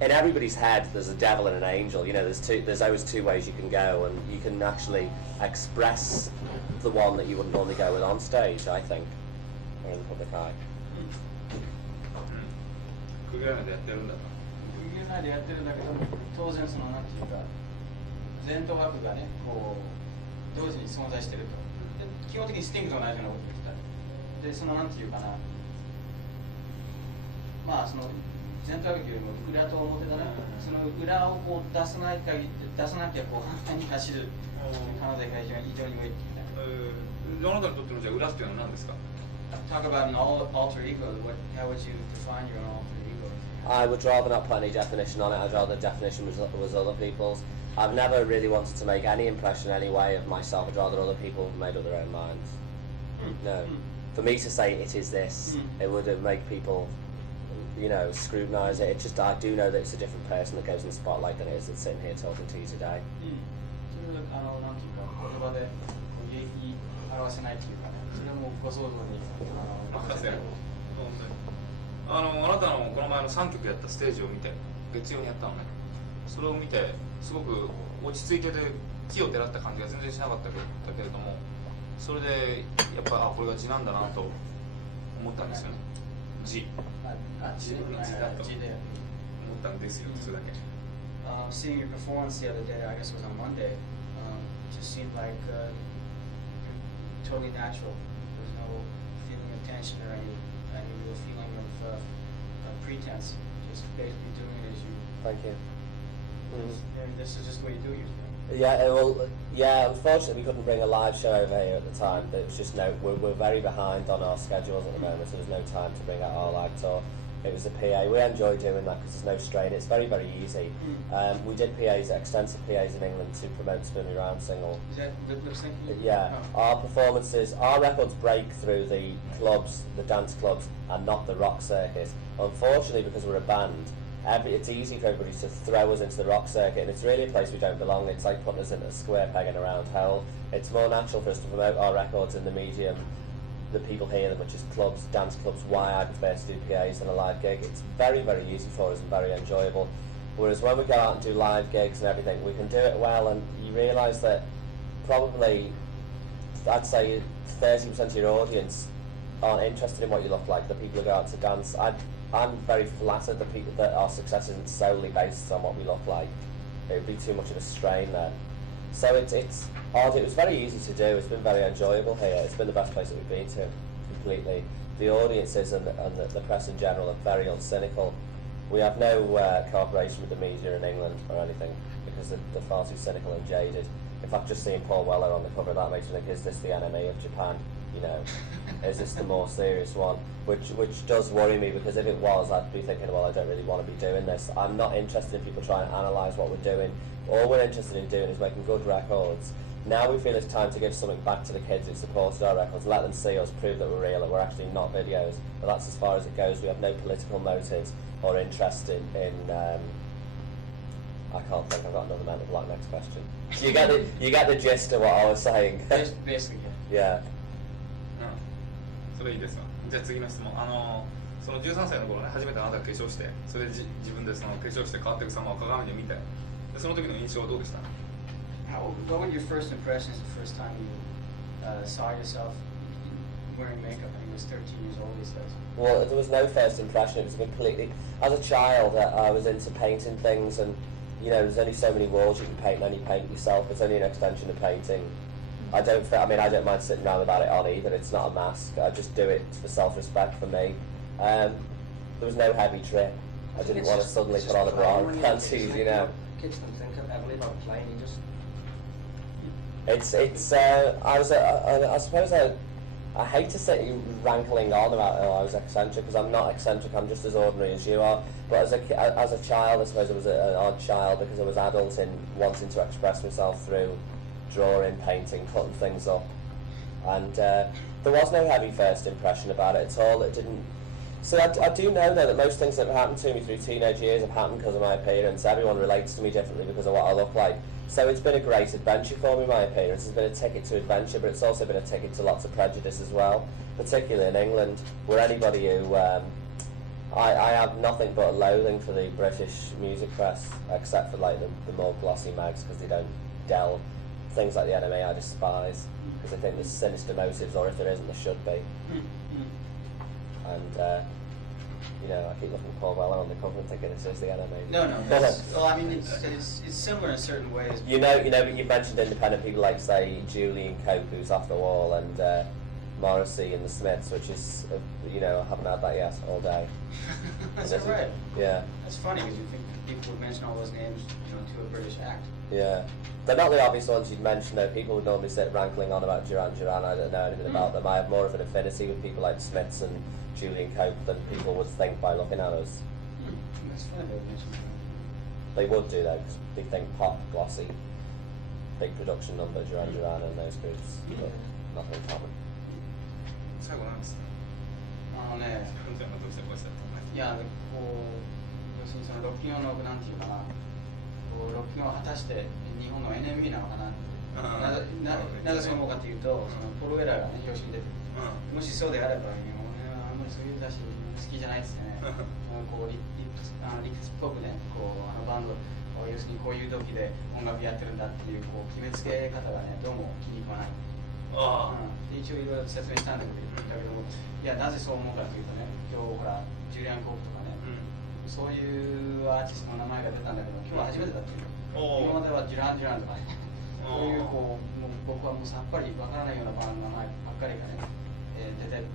in everybody's head there's a devil and an angel, you know, there's always two ways you can go, and you can actually express the one that you wouldn't normally go with on stage, I think, or in the public eye. 区切らないでやってるんだと。区切らないでやってるんだけど、当然そのなんていうか前と後がね、こう同時に存在してると。で基本的にスティングと同じようなことを言ったり。でそのなんていうかな、まあその前と後よりも裏と表だな、その裏をこう出さなきゃこう反対に走る可能性が非常に多いっていうね。あなたにとってのじゃあ裏っていうのは何ですか？ Talk about an alter ego. How would you define your own alter ego? I would rather not put any definition on it. I'd rather the definition was other people's. I've never really wanted to make any impression any way of myself. I'd rather other people made up their own minds. No. For me to say it is this, it would make people, you know, scrutinise it. It's just, I do know that it's a different person that goes in the spotlight than it is that's sitting here talking to you today. それはなんていうか言葉で言い表せないっていうかね、それもご想像に任せる。あなたのこの前の3曲やったステージを見て、月曜にやったのね。それを見てすごく落ち着いてて木をてらった感じが全然しなかったけれども、それでやっぱこれが字なんだなと思ったんですよね。字。字だと思ったんですよ。それだけ。Seeing your performance the other day, I guess it was on Monday, just seemed like totally natural. There was no feeling of tension or any real feeling of pretense. Just basically doing it as you. Thank you. This is just the way you do it usually. Yeah, unfortunately we couldn't bring a live show over here at the time. There was just we're very behind on our schedules at the moment, so there's no time to bring out our live tour. It was a PA. We enjoy doing that because there's no strain. It's very, very easy. We did PAs, extensive PAs in England to promote Spin Me Round single. Is that lip syncing? Yeah, our performances, our records break through the clubs, the dance clubs, and not the rock circuit. Unfortunately, because we're a band, it's easy for everybody to throw us into the rock circuit, and it's really a place we don't belong. It's like putting us into a square peg in a round hole. It's more natural for us to promote our records in the medium that people hear them, which is clubs, dance clubs, why I prefer to do PAs than a live gig. It's very, very easy for us and very enjoyable. Whereas when we go out and do live gigs and everything, we can do it well, and you realise that probably, I'd say 30% of your audience aren't interested in what you look like, the people who go out to dance. I'm very flattered that people that our success isn't solely based on what we look like. It would be too much of a strain then. So it's odd. It was very easy to do. It's been very enjoyable here. It's been the best place that we've been to, completely. The audiences and the press in general are very uncynical. We have no cooperation with the media in England or anything because they're far too cynical and jaded. In fact, just seeing Paul Weller on the cover of that makes me think, is this the enemy of Japan? You know, is this the more serious one? Which does worry me, because if it was, I'd be thinking, well, I don't really want to be doing this. I'm not interested in people trying to analyse what we're doing. All we're interested in doing is making good records. Now we feel it's time to give something back to the kids who supported our records, let them see us, prove that we're real, that we're actually not videos. But that's as far as it goes. We have no political motives or interest in I can't think. I've got another mental block. Next question. You get the gist of what I was saying. Basically, Yeah. それいいですよ。じゃあ次の質問。その13歳の頃ね、初めてあなたが化粧して、それで自分でその化粧して変わっていく様を鏡で見て、でその時の印象はどうでした？ What were your first impressions the first time you saw yourself wearing makeup? I think it was 13 years old, he says. Well, there was no first impression. It was completely. As a child, I was into painting things, and you know, there's only so many walls you can paint, and then you paint yourself. It's only an extension of painting. I don't mind sitting around without it on either. It's not a mask. I just do it for self-respect for me. There was no heavy trip. I didn't want to suddenly put on a bra and panties, you know. Kids don't think heavily about playing. You just. I suppose I hate to say rankling on about I was eccentric, because I'm not eccentric. I'm just as ordinary as you are. But as a child, I suppose I was an odd child, because I was adult in wanting to express myself through drawing, painting, cutting things up, and there was no heavy first impression about it at all. It didn't. So I do know though that most things that have happened to me through teenage years have happened because of my appearance. Everyone relates to me differently because of what I look like. So it's been a great adventure for me, my appearance. It's been a ticket to adventure, but it's also been a ticket to lots of prejudice as well, particularly in England, where anybody who... I have nothing but a loathing for the British music press, except for like the more glossy mags, because they don't delve. Things like the NME I despise, because I think there's sinister motives, or if there isn't, there should be. And you know, I keep looking at Paul Weller on the cover and thinking it says the NME. No. Well, I mean, it's similar in certain ways. You know, you've mentioned independent people like, say, Julian Cope, who's off the wall, and Morrissey and the Smiths, which is, you know, I haven't had that yet all day. That's right. Yeah. That's funny, because you think people would mention all those names, you know, to a British act. Yeah. They're not the obvious ones you'd mention, though. People would normally sit rankling on about Duran Duran. I don't know anything about them. I have more of an affinity with people like the Smiths and Julian Cope than people would think by looking at us. That's funny they would mention that. They would do, though, because they think pop, glossy, big production number, Duran Duran and those groups, but nothing in common. 最後なんです。あのね、どうしてこうしたと思います。いや、こう、要するにそのロッキンオの、なんていうかな、こうロッキンオを果たして日本の NMB なのかな。なぜそう思うかというと、そのポルウェラーがね、表紙に出てる。もしそうであれば、俺はあんまりそういう雑誌好きじゃないですね。こう理屈っぽくね、こうバンド、要するにこういう時で音楽やってるんだっていう、こう決めつけ方がね、どうも気に食わない。で一応いろいろ説明したんだけども、いや、なぜそう思うかというとね、今日ほら、ジュリアン・コープとかね、そういうアーティストの名前が出たんだけど、今日は初めてだっていう。今まではジュランとかね、こういうこう、もう僕はもうさっぱりわからないようなバンドの名前ばっかりがね、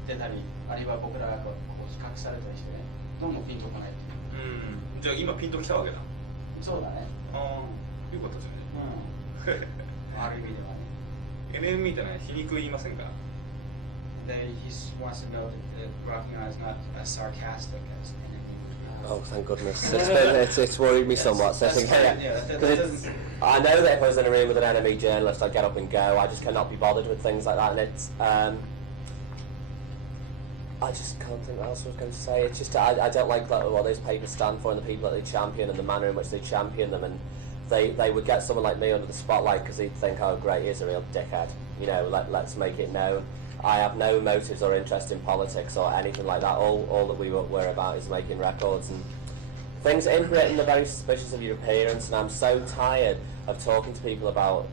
出たり、あるいは僕らがこう比較されたりしてね、どうもピンとこないっていう。じゃあ今ピンときたわけだ。そうだね。いうことですね。ある意味ではね。NME ってね、皮肉言いませんか？ He wants to know that Rocking On is not as sarcastic as NME. Oh, thank goodness. It's worried me somewhat. So I know that if I was in a room with an NME journalist, I'd get up and go. I just cannot be bothered with things like that, and it's... I just can't think what else I was going to say. It's just I don't like what those papers stand for and the people that they champion and the manner in which they champion them, and they would get someone like me under the spotlight because they'd think, oh great, here's a real dickhead, you know, let's make it known. I have no motives or interest in politics or anything like that. All that we were about is making records, and things in Britain are very suspicious of your appearance, and I'm so tired of talking to people about,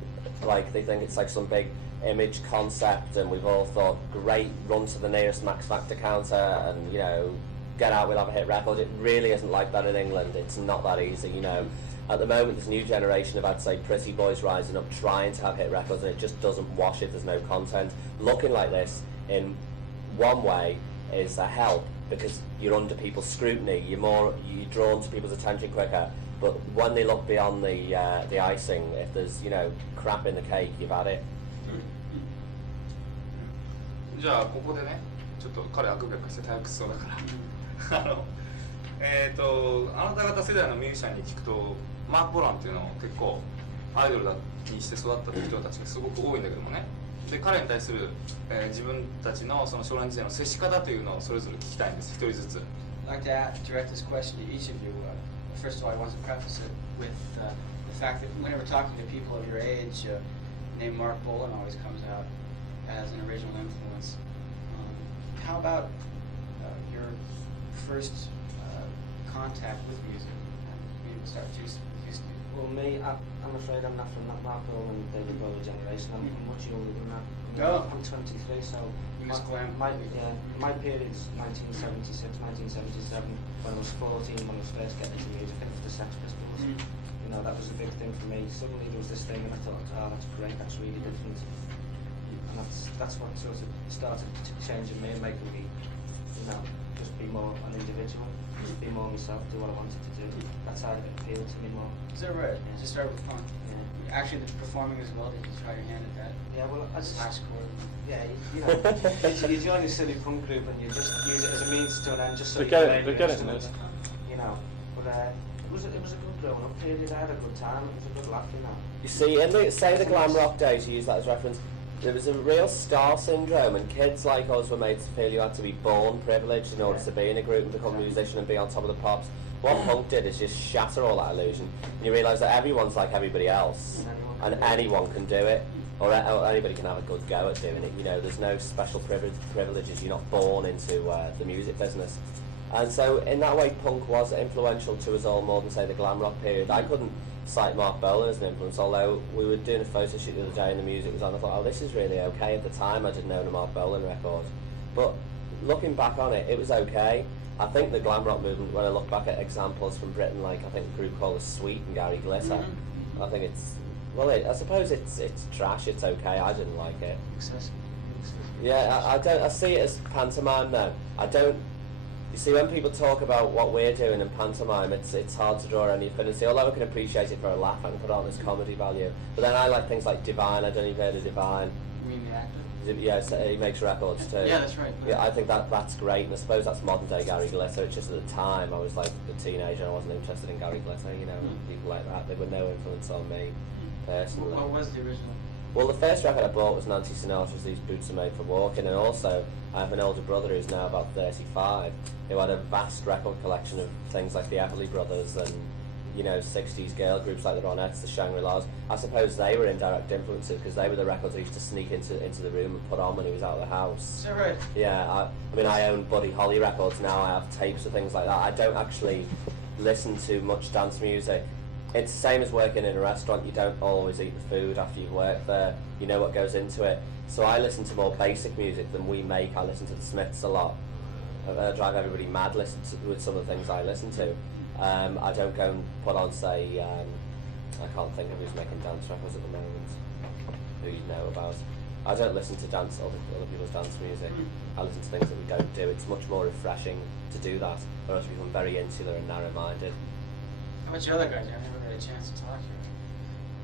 like, they think it's like some big image concept, and we've all thought, great, run to the nearest Max Factor counter and, you know, get out, we'll have a hit record. It really isn't like that in England. It's not that easy, you know. At the moment, there's a new generation of, I'd say, pretty boys rising up trying to have hit records, and it just doesn't wash it. There's no content. Looking like this, in one way, is a help because you're under people's scrutiny. You're drawn to people's attention quicker. But when they look beyond the icing, if there's, you know, crap in the cake, you've had it. じゃあここでね、ちょっと彼あくびをかして退屈そうだからあなた方世代のミュージシャンに聞くとマーク・ボランっていうのを結構アイドルにして育った人たちがすごく多いんだけどもね、で彼に対する、自分たちのその少年時代の接し方というのをそれぞれ聞きたいんです、一人ずつ。 I'd like to direct this question to each of you. First of all, I want to preface it with the fact that whenever talking to people of your age, the name Mark Bolan always comes out as an original influence. How about your first contact with music? Maybe we'll start with you, Steve. Well, me, I'm afraid I'm not from that Mark Bolan and David Bowie generation. I'm much younger than that. Oh. I'm 23, so Miss Glam. my period's 1976, 1977, when I was 14, when I was first getting into music, and it was the Sex Pistols. You know, that was a big thing for me. Suddenly there was this thing, and I thought, oh, that's great, that's really different. And that's what sort of started changing me and making me, you know, just be more an individual, just be more myself, do what I wanted to do. That's how it appealed to me more. Is that right? Yeah. Just start with fun. Yeah. Actually, the performing as well. Did you try your hand at that? Yeah, well, I just, Hardcore. yeah, you know, you join a silly punk group and you just use it as a means to an end, just so They you get can it, play they your get it, instruments, you know. But it was a good growing up period. I had a good time. It was a good laugh, you know. You see, in the glam rock days, you use that as reference, there was a real star syndrome, and kids like us were made to feel you had to be born privileged in order to be in a group and become a musician and be on top of the pops. What punk did is just shatter all that illusion, and you realise that everyone's like everybody else, and anyone can do it, or anybody can have a good go at doing it. You know, there's no special privileges. You're not born into the music business. And so in that way, punk was influential to us all more than, say, the glam rock period. I couldn't cite Mark Bolan as an influence, although we were doing a photo shoot the other day and the music was on. I thought, oh, this is really okay. At the time, I didn't own a Mark Bolan record. But looking back on it, it was okay. I think the glam rock movement, when I look back at examples from Britain, like I think a group called The Sweet and Gary Glitter, I think it's, well, I suppose it's trash, it's okay. I didn't like it. Excessive. Yeah, I see it as pantomime now. I don't. You see, when people talk about what we're doing in pantomime, it's hard to draw any affinity. Although I can appreciate it for a laugh, I can put it on as comedy value. But then I like things like Divine. I don't even heard of Divine. You mean the actor? Yeah, so he makes records too. Yeah, that's right. Yeah, I think that's great, and I suppose that's modern day Gary Glitter. It's just at the time I was like a teenager, I wasn't interested in Gary Glitter. You know, people like that. They were no influence on me personally. What was the original? Well, the first record I bought was Nancy Sinatra's These Boots Are Made for Walking, and also I have an older brother who's now about 35, who had a vast record collection of things like the Everly Brothers and, you know, 60s girl groups like the Ronettes, the Shangri-Las. I suppose they were indirect influences because they were the records I used to sneak into the room and put on when he was out of the house. Is that right? Yeah, I mean, I own Buddy Holly records now. I have tapes of things like that. I don't actually listen to much dance music. It's the same as working in a restaurant. You don't always eat the food after you've worked there. You know what goes into it. So I listen to more basic music than we make. I listen to the Smiths a lot. I drive everybody mad with some of the things I listen to. I don't go and put on, say, I can't think of who's making dance records at the moment, who you know about. I don't listen to other people's dance music. I listen to things that we don't do. It's much more refreshing to do that, or else we become very insular and narrow-minded. How about you other guys? I've never had a chance to talk to you.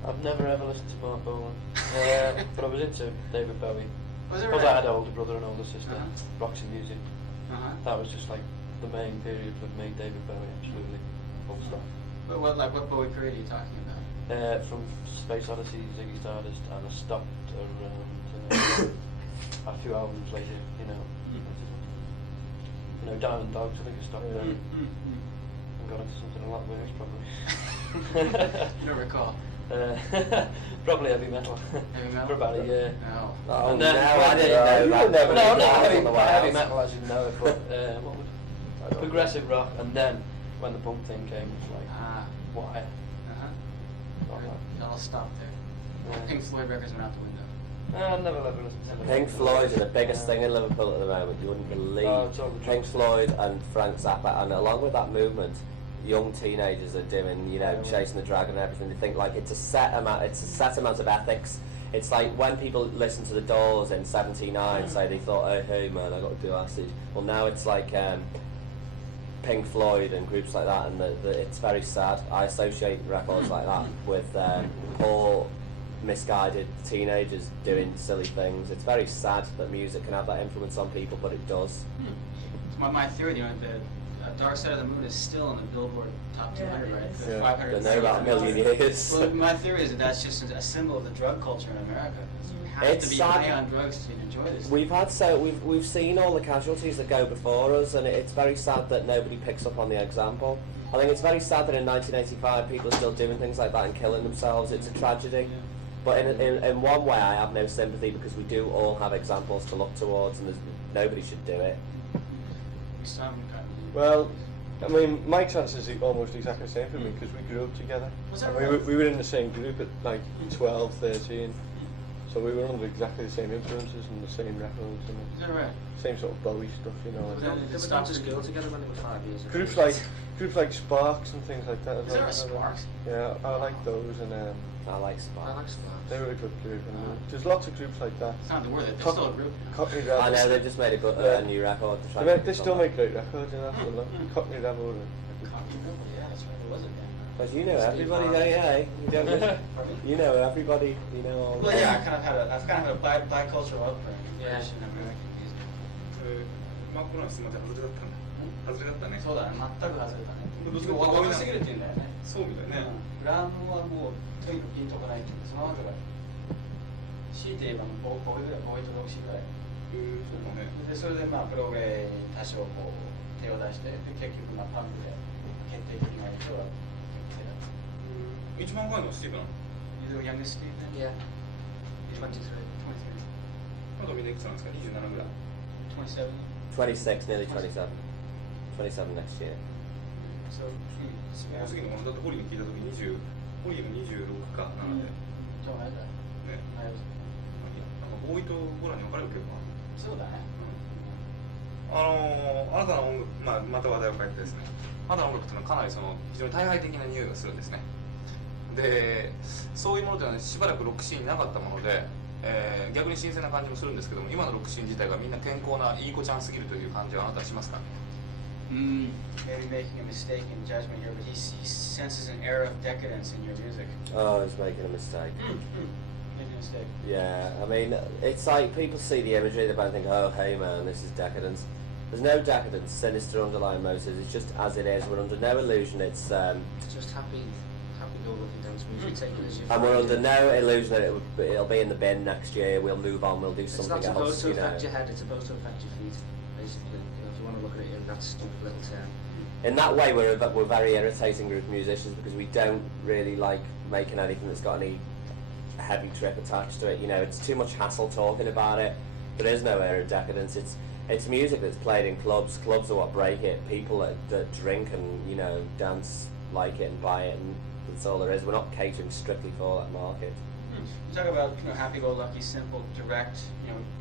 I've never ever listened to Mark Bolan, but I was into David Bowie. Was it Because right? I had an older brother and older sister, Roxy music. Uh-huh. That was just like the main period with me, David Bowie, absolutely. Full stop. But what Bowie period are you talking about? From Space Odyssey, Ziggy Stardust, and I stopped around a few albums later, you know. You know, Diamond Dogs, I think I stopped there. And got into something a lot worse, probably. You don't recall? Probably heavy metal. Heavy metal? For about a year. No. Oh, And then- no, I didn't know that. No, not Heavy heavy metal as you know it, but what would progressive rock. And then when the punk thing came, it was like, why? Uh-huh. Not that. It all stopped there. Yeah. Pink Floyd records went out the window. I've never listened to them. Pink Floyd are the biggest thing in Liverpool at the moment. You wouldn't believe. Oh, it's all the Pink drugs. Floyd and Frank Zappa, and along with that movement, young teenagers are doing, you know, chasing the dragon and everything. They think like it's a set amount of ethics. It's like when people listen to the Doors in '79, say they thought, oh hey man, I got to do acid. Well, now it's like Pink Floyd and groups like that, and it's very sad. I associate records like that with poor, misguided teenagers doing silly things. It's very sad that music can have that influence on people, but it does. My theory, you know, the Dark Side of the Moon is still on the Billboard Top 200, right? The Yeah. 500. Been there about a million years. Well, my theory is that that's just a symbol of the drug culture in America. You have It's to be sad. high on drugs to enjoy this. We've seen all the casualties that go before us, and it's very sad that nobody picks up on the example. I think it's very sad that in 1985 people are still doing things like that and killing themselves. It's a tragedy. But in one way, I have no sympathy because we do all have examples to look towards, and nobody should do it. Well, I mean, Mike's answer is almost exactly the same for me because we grew up together. Was that And right? we were in the same group at like 12, 13. So we were under exactly the same influences and the same records and Is that right? the same sort of Bowie stuff, you know. Was and that- They were down to school together when they were 5 years old. Groups like Sparks and things like that. Is there a Sparks? Yeah, I like those, and I like Sparks. I like Sparks. they were a good group. And there's lots of groups like that. It's not the word. It's Cock- still a group. Cockney I Rebel. know they just made a new record. To try and They make still it make great records, you know. So Cockney Rebel. Cockney Rebel, yeah, that's right. It was a band. But you know everybody, don't you? You don't know- Pardon me? you know everybody. You know all. Well, yeah, I've kind of had a bicultural upbringing. Yeah. British and American music. まあこの質問じゃ外れだったね。外れだったね。そうだね、全く外れたね。どっちか若すぎるって言うんだよね。そうみたいね。グラムはもうとにかくピンとこないっていうか、その後が強いて言えばボーイぐらい、ボーイとロクシーぐらい。そうだね。でそれでまあプログレに多少こう手を出して、で結局まあパンクで決定的な人は手だった。一番若いのはスティーブなの。 You're the youngest Steve then? Yeah. 23. まだみんないくつなんですか。27ぐらい。 23? 26, nearly 27. 27 next year. So, もうすぐのものだってホリーに聞いた時ホリーが26かなので、ね、そうなんだ。なんかボーイとホラーに分かれるけどな。そうだね。あなたの音楽、また話題を変えてですね、あなたの音楽というのはかなり非常に対外的な匂いがするんですね。で、そういうものというのはしばらくロックシーンになかったもので、逆に新鮮な感じもするんですけども、今のロックシーン自体がみんな健康ないい子ちゃんすぎるという感じはあなたはしますか？ Maybe making a mistake in judgment here, but he senses an era of decadence in your music. Oh, he's making a mistake. Making a mistake. Yeah, I mean, it's like people see the imagery, they might think, oh, hey man, this is decadence. There's no decadence, sinister underlying motives, it's just as it is. We're under no illusion, it's Just happy go-lucky dance music taken as you. and we're under no illusion that it'll be in the bin next year, we'll move on, we'll do It's something not supposed else, to you know. affect your head, it's supposed to affect your feet, basically. You know, if you want to look at it in that stupid little term. In that way, we're a very irritating group of musicians because we don't really like making anything that's got any heavy trip attached to it. You know, it's too much hassle talking about it. There is no era of decadence. It's music that's played in clubs. Clubs are what break it. People that drink and, you know, dance like it and buy it, and that's all there is. We're not catering strictly for that market. You talk about happy-go-lucky, simple, direct,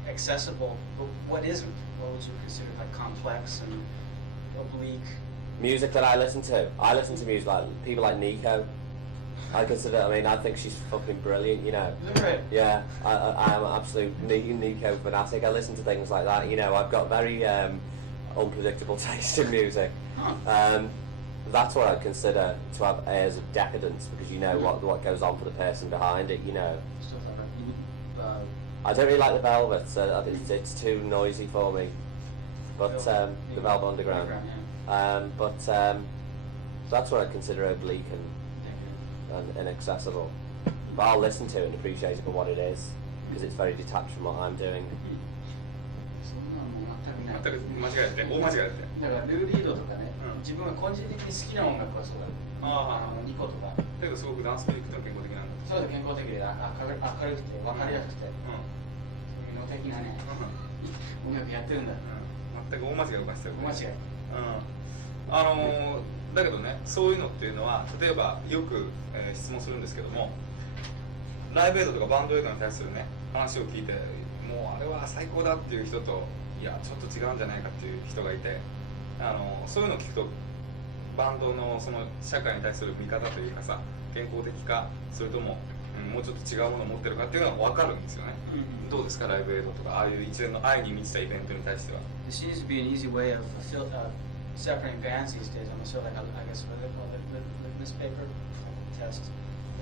accessible. But what isn't? What would you consider like complex and oblique? Music that I listen to music like people like Nico. I think she's fucking brilliant, you know. Is that right? Yeah, I'm an absolute Nico fanatic. I listen to things like that, you know. I've got very unpredictable taste in music. Huh. That's what I'd consider to have airs of decadence because you know what goes on for the person behind it, you know. Stuff like that. You would, I don't really like the Velvet, it's too noisy for me. But the Velvet Underground. But that's what I consider oblique and inaccessible. But I'll listen to it and appreciate it for what it is because it's very detached from what I'm doing. そんなのも全くない。全く間違えて大間違えて。だからルーリードとかね、うん自分が個人的に好きな音楽はそうだ。ニコとか。だけどすごくダンスミュージックと健康的なんだ。そうです、健康的で明るくて分かりやすくて、そういうの的なね、音楽やってるんだ。全く大間違いを犯してる。間違い。だけどね、そういうのっていうのは例えばよく、質問するんですけども、ライブエイドとかバンドエイドに対するね話を聞いて、もうあれは最高だっていう人と、いやちょっと違うんじゃないかっていう人がいて、そういうのを聞くとバンドのその社会に対する見方というかさ、健康的かそれとも、もうちょっと違うものを持ってるかっていうのが分かるんですよね。どうですかライブエイドとか、ああいう一連の愛に満ちたイベントに対しては。 There seems to be an easy way of separating bands these days. I'm sure, like, I guess what they call the litmus paper test,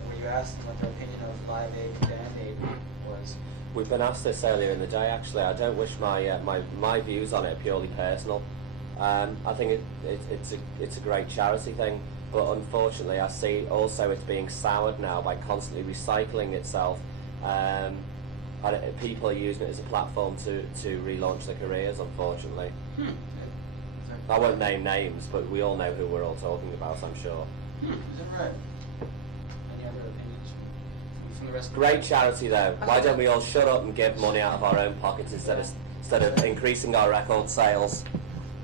where you ask them what their opinion of Live Aid and Band Aid was. We've been asked this earlier in the day. Actually, I don't wish my views on it are purely personal. I think it's a great charity thing, but unfortunately, I see also it's being soured now by constantly recycling itself. And people are using it as a platform to relaunch their careers. Unfortunately, I won't name names, but we all know who we're all talking about. I'm sure. Is that right? Any other opinions from the rest of the Great charity though. Why don't we all shut up and give money out of our own pockets instead of increasing our record sales?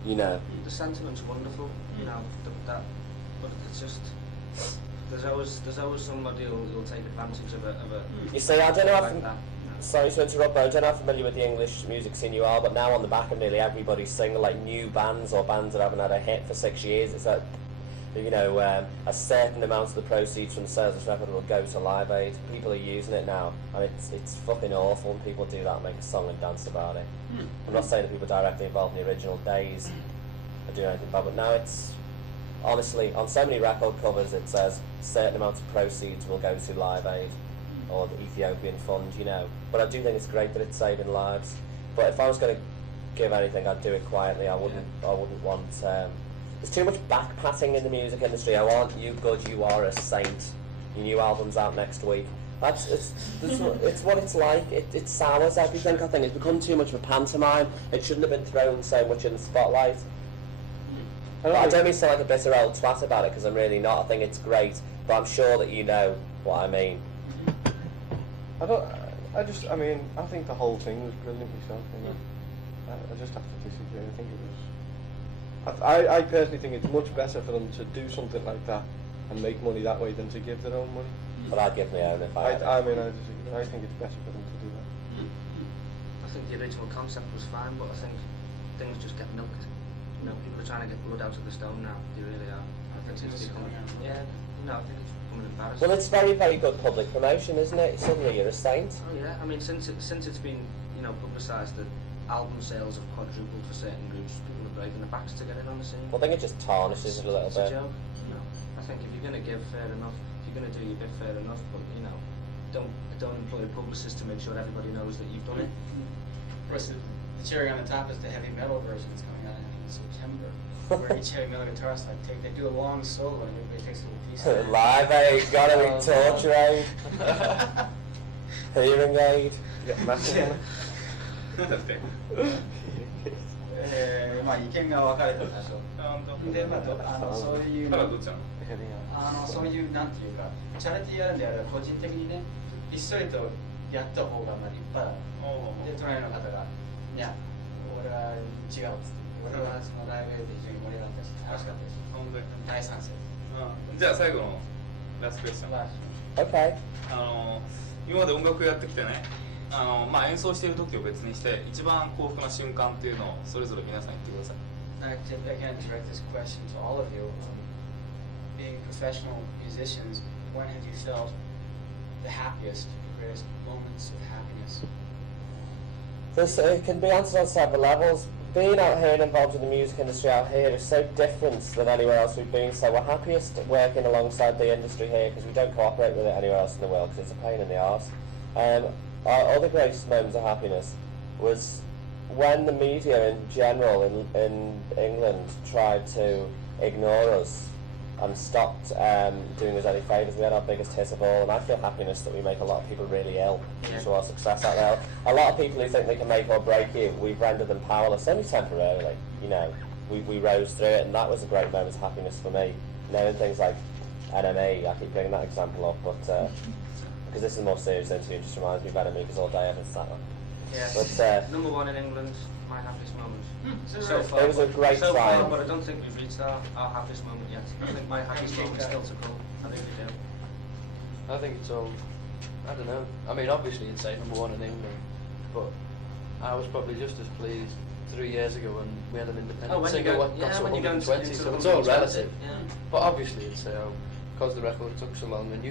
You know. The sentiment's wonderful, you know, that, but it's just there's always somebody who'll take advantage of a You see, I don't know. like that. Sorry to interrupt, but I don't know how familiar with the English music scene you are, but now on the back of nearly everybody's single, like new bands or bands that haven't had a hit for 6 years, it's like, you know, a certain amount of the proceeds from the sales of this record will go to Live Aid. People are using it now, and it's fucking awful when people do that and make a song and dance about it. I'm not saying that people directly involved in the original days are doing anything bad, but now it's, honestly, on so many record covers it says certain amounts of proceeds will go to Live Aid or the Ethiopian Fund, you know. But I do think it's great that it's saving lives. But if I was going to give anything, I'd do it quietly. I wouldn't want. There's too much backpatting in the music industry. I want you good, you are a saint. Your new album's out next week. It's what it's like. It sours everything. I think it's become too much of a pantomime. It shouldn't have been thrown so much in the spotlight. I don't mean to sound like a bitter old twat about it, because I'm really not. I think it's great, but I'm sure that you know what I mean. I think the whole thing was brilliant myself, you know. I just have to disagree. I think it was... I personally think it's much better for them to do something like that and make money that way than to give their own money. But I'd give my own if I had it. I disagree. I think it's better for them to do that. I think the original concept was fine, but I think things just get milked. You know, people are trying to get blood out of the stone now. They really are. I think it's becoming, yeah, you know, I think it's becoming embarrassing. Well, it's very, very good public promotion, isn't it? Suddenly you're a saint. Oh yeah, I mean, since it's been, you know, publicised that album sales have quadrupled for certain groups, people are breaking their backs to get in on the scene. Well, I think it just tarnishes it a little It's bit. a joke. You know, I think if you're going to give, fair enough. If you're going to do your bit, fair enough. But you know, don't employ a publicist to make sure everybody knows that you've done it. Of course, the cherry on the top is the heavy metal version that's coming out in September, where each heavy metal guitarist they do a long solo and everybody takes a little piece of it. Live Aid, gotta be torture aid, hearing aid. Yeah, massive. なんだって。まあ意見が分かれてるでしょ。本当。で、まあそういうからどっちなの？そういうなんていうかチャリティーやるんであれば個人的にね、ひっそりとやった方がまあ立派だ。で、隣の方がいや、俺は違うっつって、俺はそのライブで非常に盛り上がったし楽しかったです。本当に。大賛成。じゃあ最後のラストクエスチョン。Okay. 今まで音楽やってきてね、まあ演奏している時を別にして一番幸福な瞬間っていうのをそれぞれ皆さん言ってください。I can direct this question to all of you. Being professional musicians, when have you felt the happiest, the greatest moments of happiness? It can be answered on several levels. Being out here and involved in the music industry out here is so different than anywhere else we've been. So we're happiest working alongside the industry here because we don't cooperate with it anywhere else in the world because it's a pain in the arse. Our other greatest moments of happiness was when the media in general in England tried to ignore us and stopped doing us any favours. We had our biggest hit of all, and I feel happiness that we make a lot of people really ill due to our success out there. A lot of people who think they can make or break you, we've rendered them powerless, only temporarily. You know, we rose through it, and that was a great moment of happiness for me. Knowing things like NME, I keep bringing that example up, but because this is a more serious interview, it just reminds me of NME because all day I've been sat there. Yeah. But number one in England, my happiest moment. So far, it was a great so time. far, but I don't think we've reached our happiest moment yet. I think my happiest moment is still to come. I think we do. I think it's all I don't know. I mean, obviously you'd say number one in England, but I was probably just as pleased 3 years ago when we had an independent Oh, when you singer go, got yeah, to when you go 120, into so the it's all 120, relative. yeah. But obviously you'd say, oh, because the record took so long, and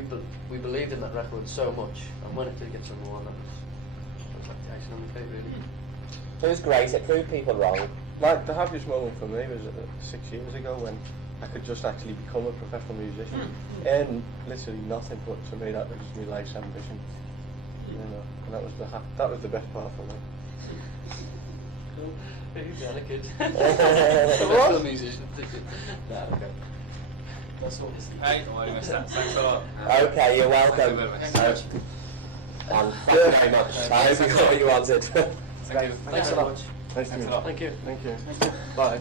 we believed in that record so much, and when it did get to number one, that was like the icing on the cake, really. So it was great. It proved people wrong. Like, the happiest moment for me was 6 years ago when I could just actually become a professional musician. And literally nothing, but to me that was my life's ambition. You know, and that was the best part for me. You're a kid. What? Professional musician. No, okay. はい、終わりました。Thanks a lot. Okay, you're welcome. Thank you very much. Thank you very much. I hope you got what you wanted. Thank you. Thanks a lot. Nice to meet you. Thank you. Thank you. Bye.